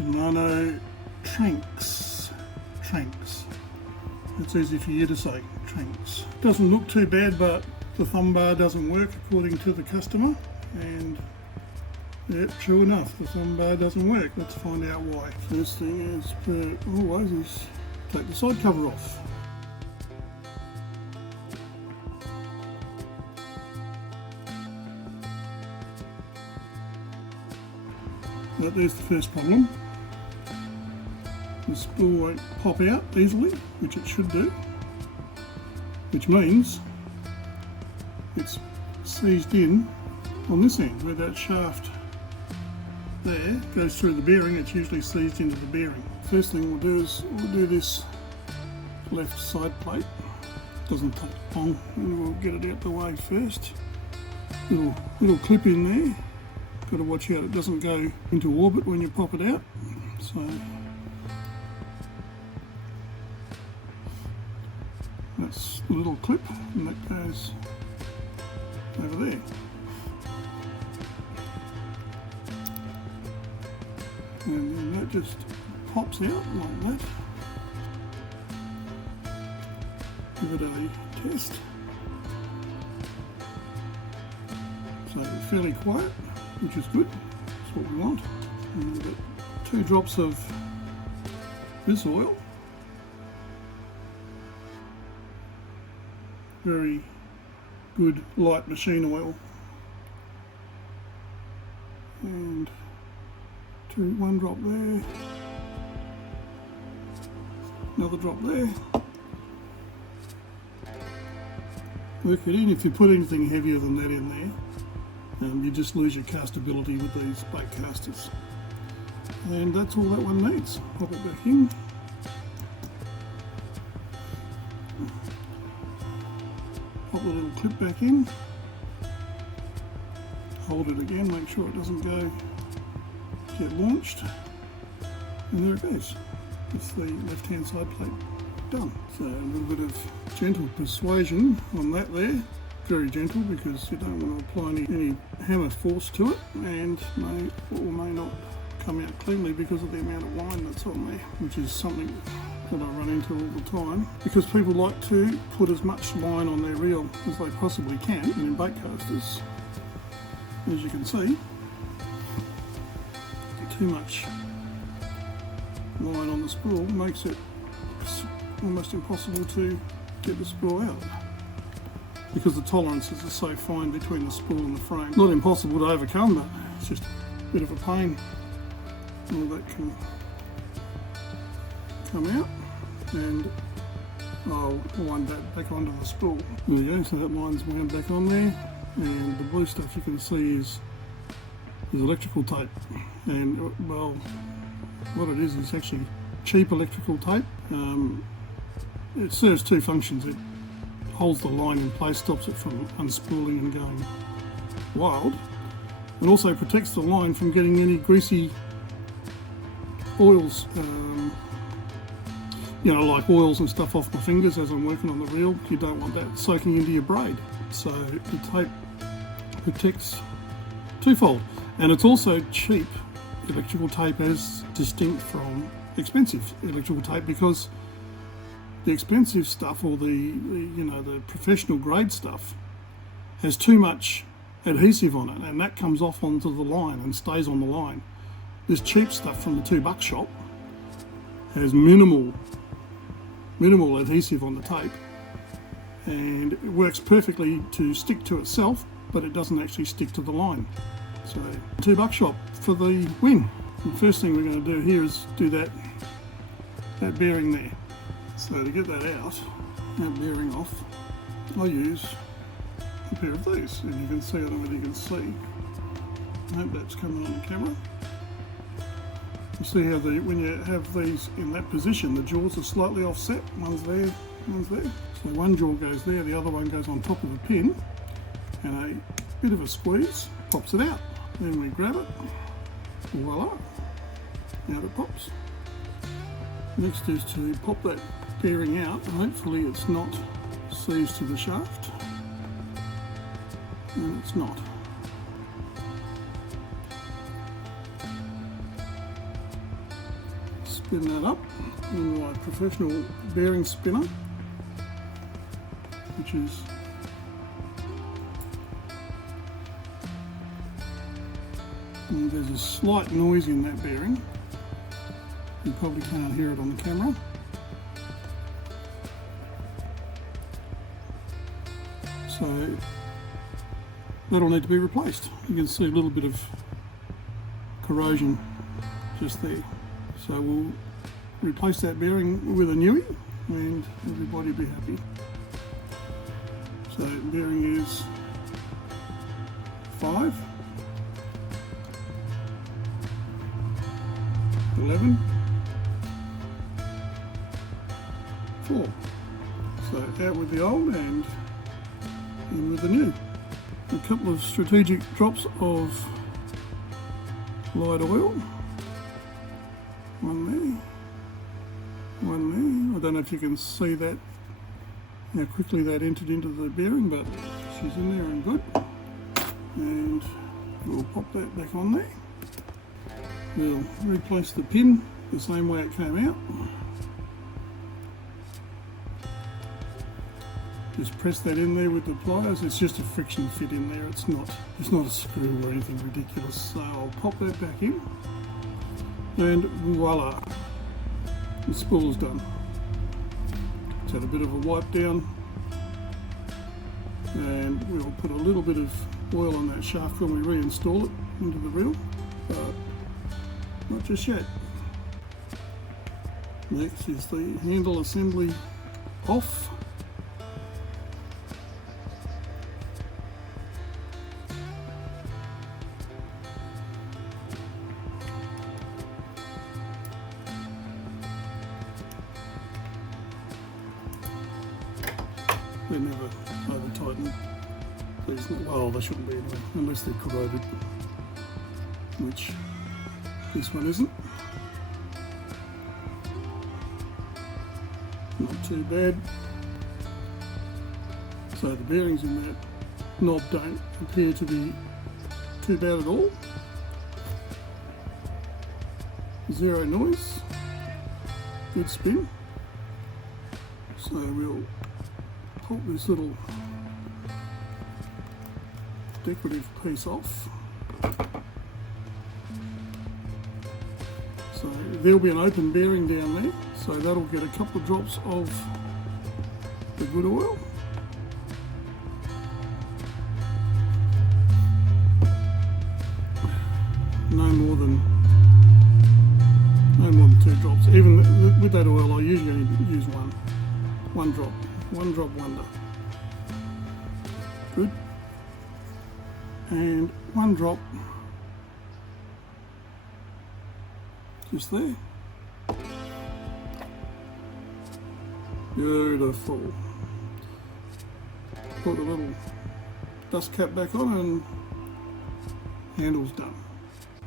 Shimano Tranx. It's easy for you to say, Tranx. Doesn't look too bad, but the thumb bar doesn't work according to the customer, and yeah, true enough, the thumb bar doesn't work. Let's find out why. First thing is, always, is take the side cover off. But there's the first problem. The spool won't pop out easily, which it should do, which means it's seized in on this end where that shaft there goes through the bearing. It's usually seized into the bearing. First thing we'll do is we'll do this left side plate. Doesn't take long, and we'll get it out the way first. Little clip in there. Got to watch out it doesn't go into orbit when you pop it out. So that's the little clip, and that goes over there. And then that just pops out like that. Give it a test. So fairly quiet, which is good. That's what we want. And we've got 2 drops of this oil. Very good light machine oil. And 1 drop there. Another drop there. Work it in. If you put anything heavier than that in there, you just lose your castability with these bait casters. And that's all that one needs. Pop it back in. Pop the little clip back in. Hold it again, make sure it doesn't get launched. And there it goes. It's the left hand side plate done. So a little bit of gentle persuasion on that there. Very gentle, because you don't want to apply any hammer force to it, and may or may not come out cleanly because of the amount of line that's on there, which is something that I run into all the time, because people like to put as much line on their reel as they possibly can. And in bait casters, as you can see, too much line on the spool makes it almost impossible to get the spool out, because the tolerances are so fine between the spool and the frame. Not impossible to overcome, but it's just a bit of a pain. All that can come out, and I'll wind that back onto the spool. There we go, so that line's wound back on there, and the blue stuff you can see is electrical tape. And well, what it is actually cheap electrical tape. It serves 2 functions. It holds the line in place, stops it from unspooling and going wild, and also protects the line from getting any greasy oils, like oils and stuff off my fingers as I'm working on the reel. You don't want that soaking into your braid. So the tape protects twofold, and it's also cheap electrical tape as distinct from expensive electrical tape, because the expensive stuff, or the professional grade stuff, has too much adhesive on it, and that comes off onto the line and stays on the line. This cheap stuff from the $2 shop has minimal adhesive on the tape, and it works perfectly to stick to itself, but it doesn't actually stick to the line. So $2 shop for the win. The first thing we're going to do here is do that bearing there. So to get that out, that bearing off, I use a pair of these, and you can see, I don't know whether you can see, I hope that's coming on the camera. You see how when you have these in that position, the jaws are slightly offset, one's there, one's there. So one jaw goes there, the other one goes on top of the pin, and a bit of a squeeze pops it out. Then we grab it, voila, out it pops. Next is to pop that bearing out. Hopefully it's not seized to the shaft, and it's not. spin that up in my professional bearing spinner, which is and there's a slight noise in that bearing. You probably can't hear it on the camera. So that'll need to be replaced. You can see a little bit of corrosion just there. So we'll replace that bearing with a newie and everybody will be happy. So bearing is 5, 11, 4. So out with the old and in with the new. A couple of strategic drops of light oil. One there, one there. I don't know if you can see that, how quickly that entered into the bearing, but she's in there and good. And we'll pop that back on there. We'll replace the pin the same way it came out. Just press that in there with the pliers. It's just a friction fit in there. It's not a screw or anything ridiculous. So I'll pop that back in, and voila, the spool's done. It's had a bit of a wipe down, and we'll put a little bit of oil on that shaft when we reinstall it into the reel, but not just yet. Next is the handle assembly off. They're never over tightened. Well, they shouldn't be anyway, unless they're corroded, which this one isn't. Not too bad. So the bearings in that knob don't appear to be too bad at all. Zero noise, good spin. So we'll pop this little decorative piece off. So there'll be an open bearing down there, so that'll get a couple of drops of the good oil. No more than 2 drops. Even with that oil, I usually only use one drop. One drop wonder. Good. And 1 drop just there. Beautiful. Put the little dust cap back on and handle's done.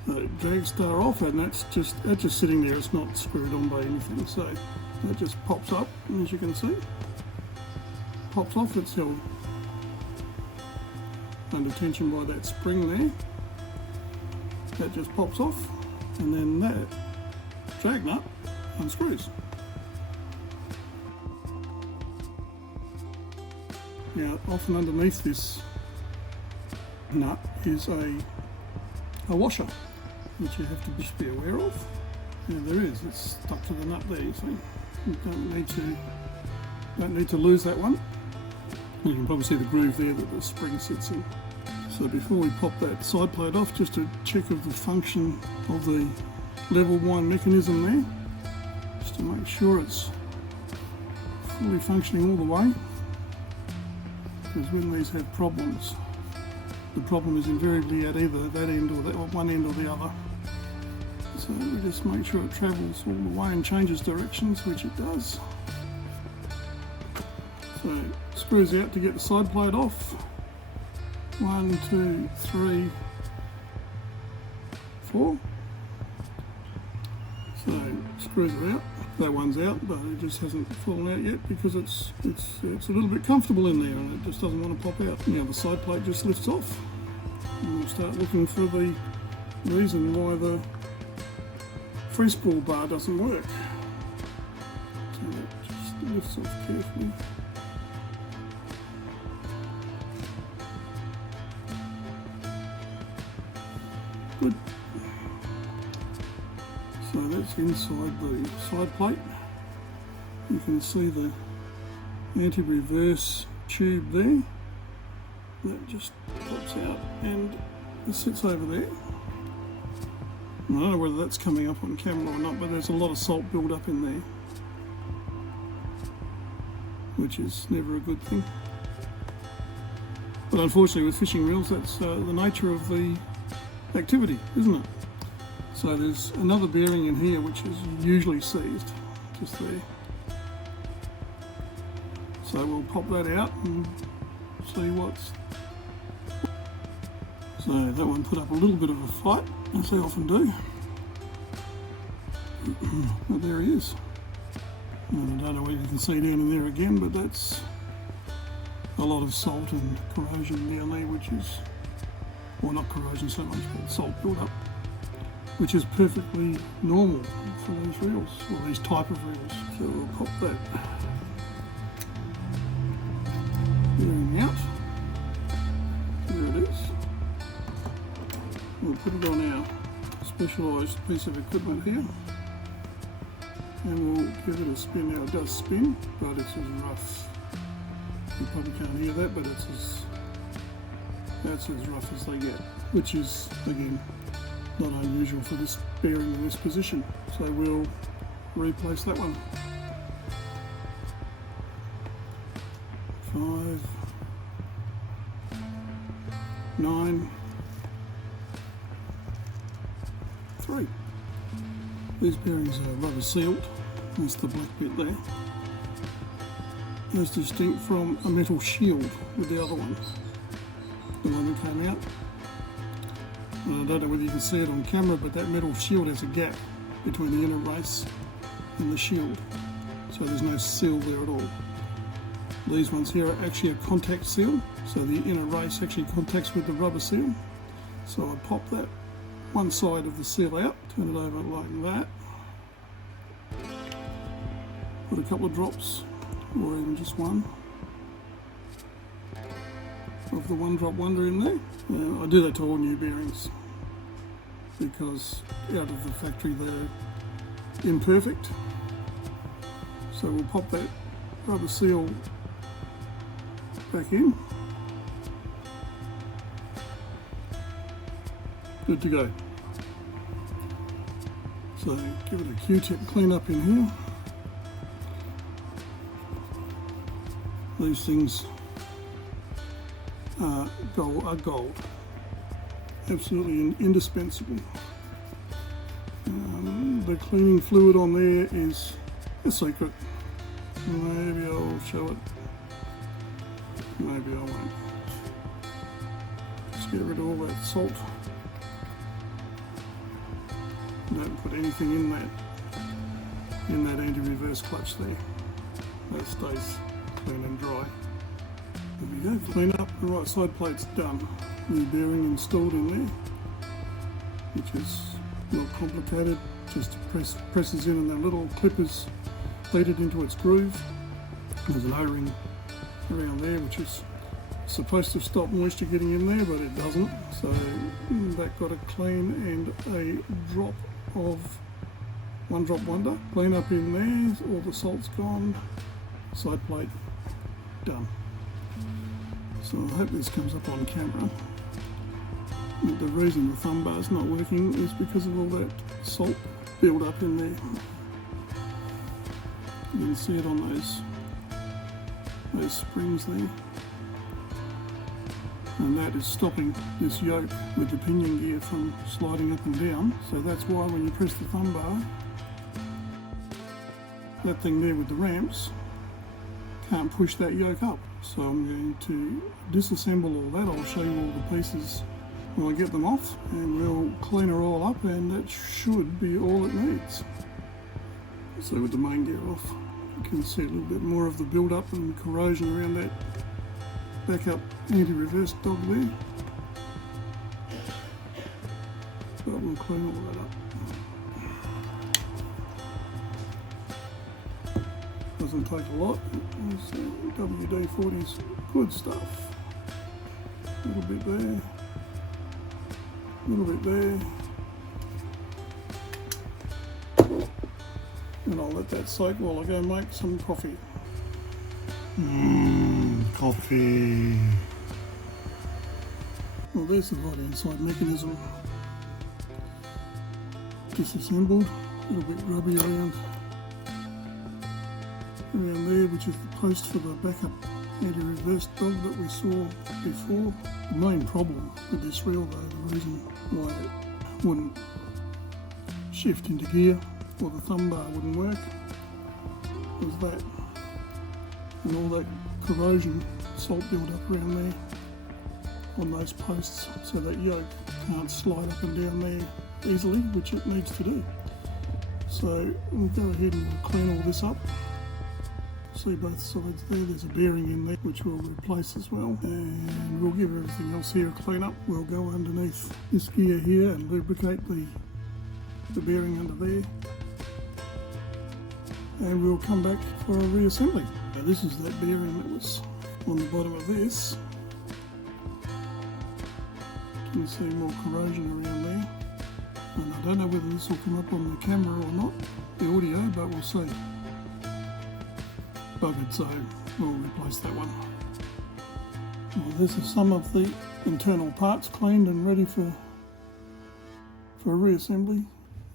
The drag star off, and that's just sitting there. It's not screwed on by anything, so that just pops up, as you can see. Pops off. It's held under tension by that spring there. That just pops off, and then that drag nut unscrews. Now, often underneath this nut is a washer, which you have to just be aware of. Yeah, there is. It's stuck to the nut there. You see, you don't need to lose that one. You can probably see the groove there that the spring sits in. So before we pop that side plate off, just to check of the function of the level wind mechanism there, just to make sure it's fully functioning all the way. Because when these have problems, the problem is invariably at either that end or one end or the other. So we just make sure it travels all the way and changes directions, which it does. So screws out to get the side plate off. 1, 2, 3, 4. So screws are out. That one's out, but it just hasn't fallen out yet because it's a little bit comfortable in there and it just doesn't want to pop out. Now the side plate just lifts off, and we'll start looking for the reason why the free spool bar doesn't work. So that just lifts off carefully. Good. So that's inside the side plate. You can see the anti-reverse tube there. That just pops out and it sits over there. I don't know whether that's coming up on camera or not, but there's a lot of salt build up in there, which is never a good thing. But unfortunately with fishing reels, that's the nature of the activity, isn't it? So there's another bearing in here which is usually seized, just there. So we'll pop that out and see what's... So that one put up a little bit of a fight, as they often do. But there he is. And I don't know whether you can see down in there again, but that's a lot of salt and corrosion down there, which is, well, not corrosion so much, but salt build up, which is perfectly normal for these reels, or these type of reels. So we'll pop that bearing out. There it is. We'll put it on our specialised piece of equipment here, and we'll give it a spin. Now it does spin, but it's as rough. You probably can't hear that, but that's as rough as they get, which is, again, not unusual for this bearing in this position. So we'll replace that one. 5, 9, 3. These bearings are rubber sealed. That's the black bit there. As distinct from a metal shield with the other one. The one that came out. And I don't know whether you can see it on camera, but that metal shield has a gap between the inner race and the shield. So there's no seal there at all. These ones here are actually a contact seal. So the inner race actually contacts with the rubber seal. So I pop that one side of the seal out, turn it over like that. Put a couple of drops, or even just one, of the one drop wonder in there. I do that to all new bearings because out of the factory they're imperfect. So we'll pop that rubber seal back in. Good to go. So give it a Q-tip clean up in here. These things are gold. Absolutely indispensable. The cleaning fluid on there is a secret. Maybe I'll show it. Maybe I won't. Just get rid of all that salt. Don't put anything in that anti-reverse clutch there. That stays clean and dry. There we go, clean up, the right side plate's done. New bearing installed in there, which is not complicated, just presses in and that little clip is pleated into its groove. There's an O-ring around there which is supposed to stop moisture getting in there, but it doesn't. So that got a clean and a drop of one drop wonder. Clean up in there, all the salt's gone, side plate done. So I hope this comes up on camera. But the reason the thumb bar's not working is because of all that salt build up in there. You can see it on those springs there. And that is stopping this yoke with the pinion gear from sliding up and down. So that's why when you press the thumb bar, that thing there with the ramps can't push that yoke up. So I'm going to disassemble all that. I'll show you all the pieces when I get them off, and we'll clean her all up, and that should be all it needs. So with the main gear off, you can see a little bit more of the build up and corrosion around that backup anti-reverse dog there. But we'll clean all that up. doesn't take a lot. WD-40's good stuff. A little bit there, a little bit there. And I'll let that soak while I go make some coffee. Coffee. Well, there's the right inside mechanism. Disassembled, a little bit grubby around there, which is the post for the backup anti-reverse dog that we saw before. The main problem with this reel though, the reason why it wouldn't shift into gear or the thumb bar wouldn't work, was that, and all that corrosion, salt build up around there on those posts, so that yoke can't slide up and down there easily, which it needs to do. So we'll go ahead and we'll clean all this up. See both sides there, there's a bearing in there which we'll replace as well, and we'll give everything else here a clean up. We'll go underneath this gear here and lubricate the bearing under there, and we'll come back for a reassembly. Now this is that bearing that was on the bottom of this. You can see more corrosion around there, and I don't know whether this will come up on the camera or not, the audio, but we'll see. Buggered, so we'll replace that one. Well, this is some of the internal parts cleaned and ready for a reassembly.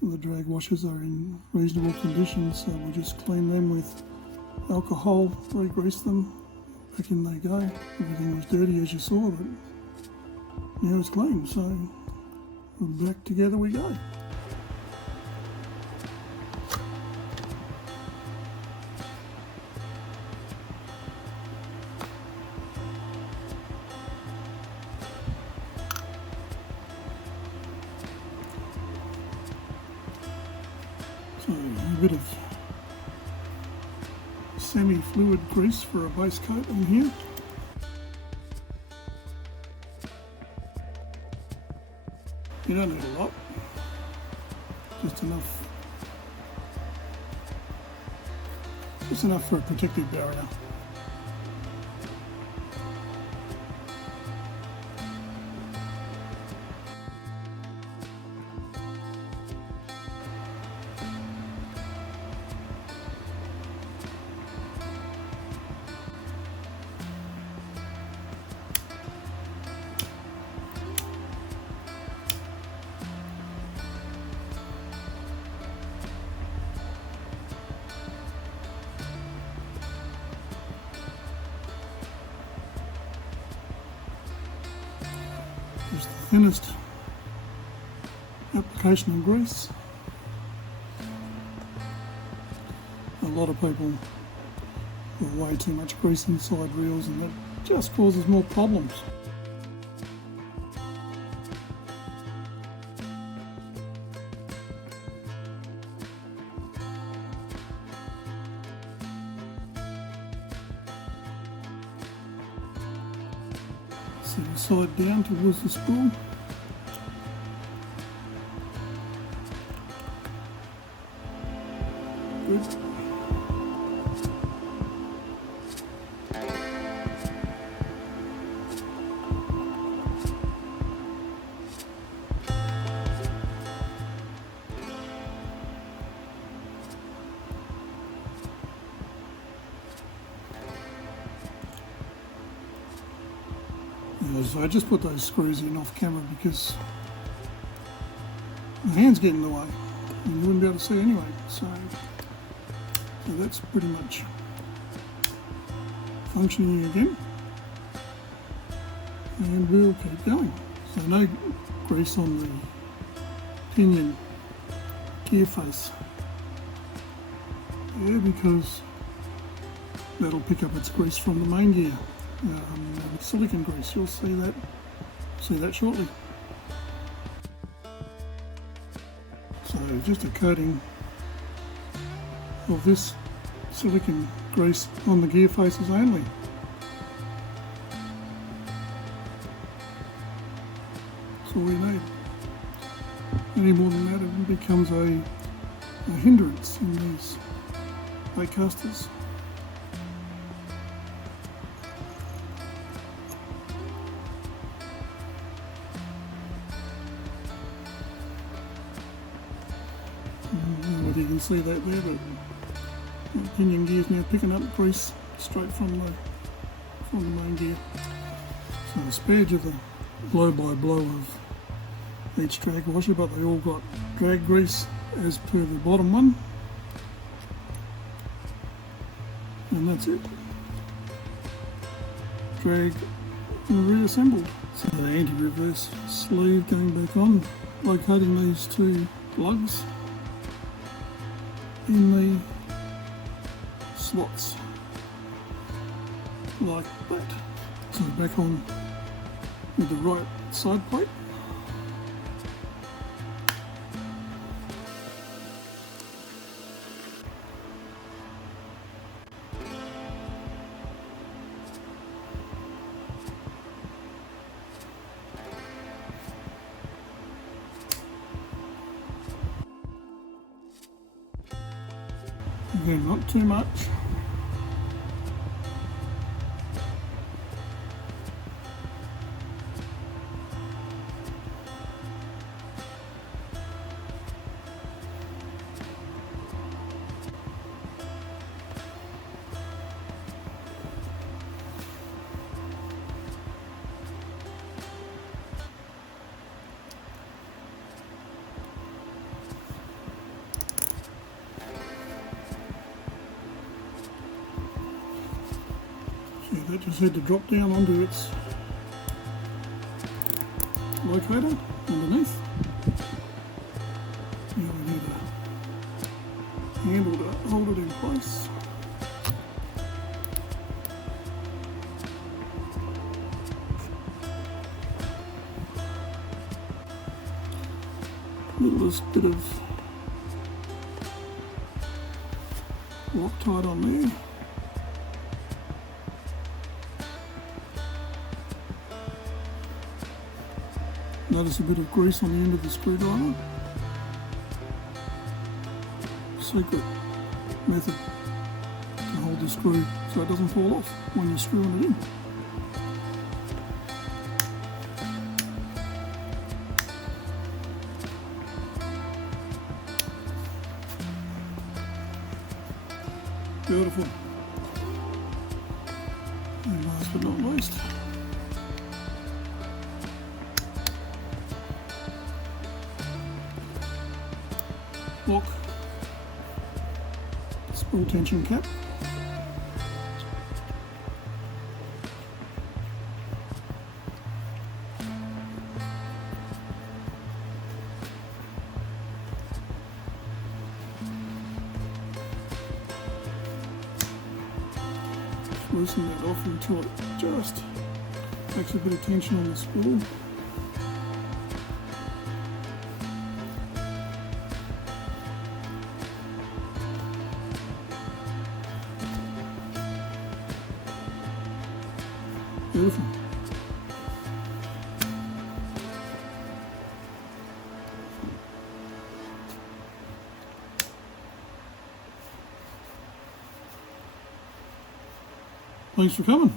The drag washers are in reasonable condition, so we'll just clean them with alcohol, re-grease them, back in they go. Everything was dirty as you saw, but now it's clean, so back together we go. So a bit of semi-fluid grease for a base coat in here. You don't need a lot, just enough for a protective barrier. Just the thinnest application of grease. A lot of people put way too much grease inside reels, and that just causes more problems. Set the side down towards the spool. Good. So I just put those screws in off camera because my hands get in the way and you wouldn't be able to see anyway. So that's pretty much functioning again, and we'll keep going. So no grease on the pinion gear face there, because that'll pick up its grease from the main gear. Silicone grease, you'll see that shortly. So just a coating of this silicone grease on the gear faces only. That's all we need. Any more than that, it becomes a hindrance in these baitcasters. can see that there, but the pinion gear's now picking up grease straight from the main gear. So I spared you the blow by blow of each drag washer, but they all got drag grease as per the bottom one, and that's it. Drag and reassembled. So the anti-reverse sleeve going back on, locating these two lugs in the slots like that. So back on with the right side plate. Again, not too much. See, that just had to drop down onto its locator underneath. Now we need a handle to hold it in place. Littlest bit of Loctite on there. Notice a bit of grease on the end of the screwdriver. Secret method to hold the screw so it doesn't fall off when you're screwing it in. Beautiful. And last but not least, lock spool tension cap. Loosen that off until it just takes a bit of tension on the spool. Beautiful. Thanks for coming.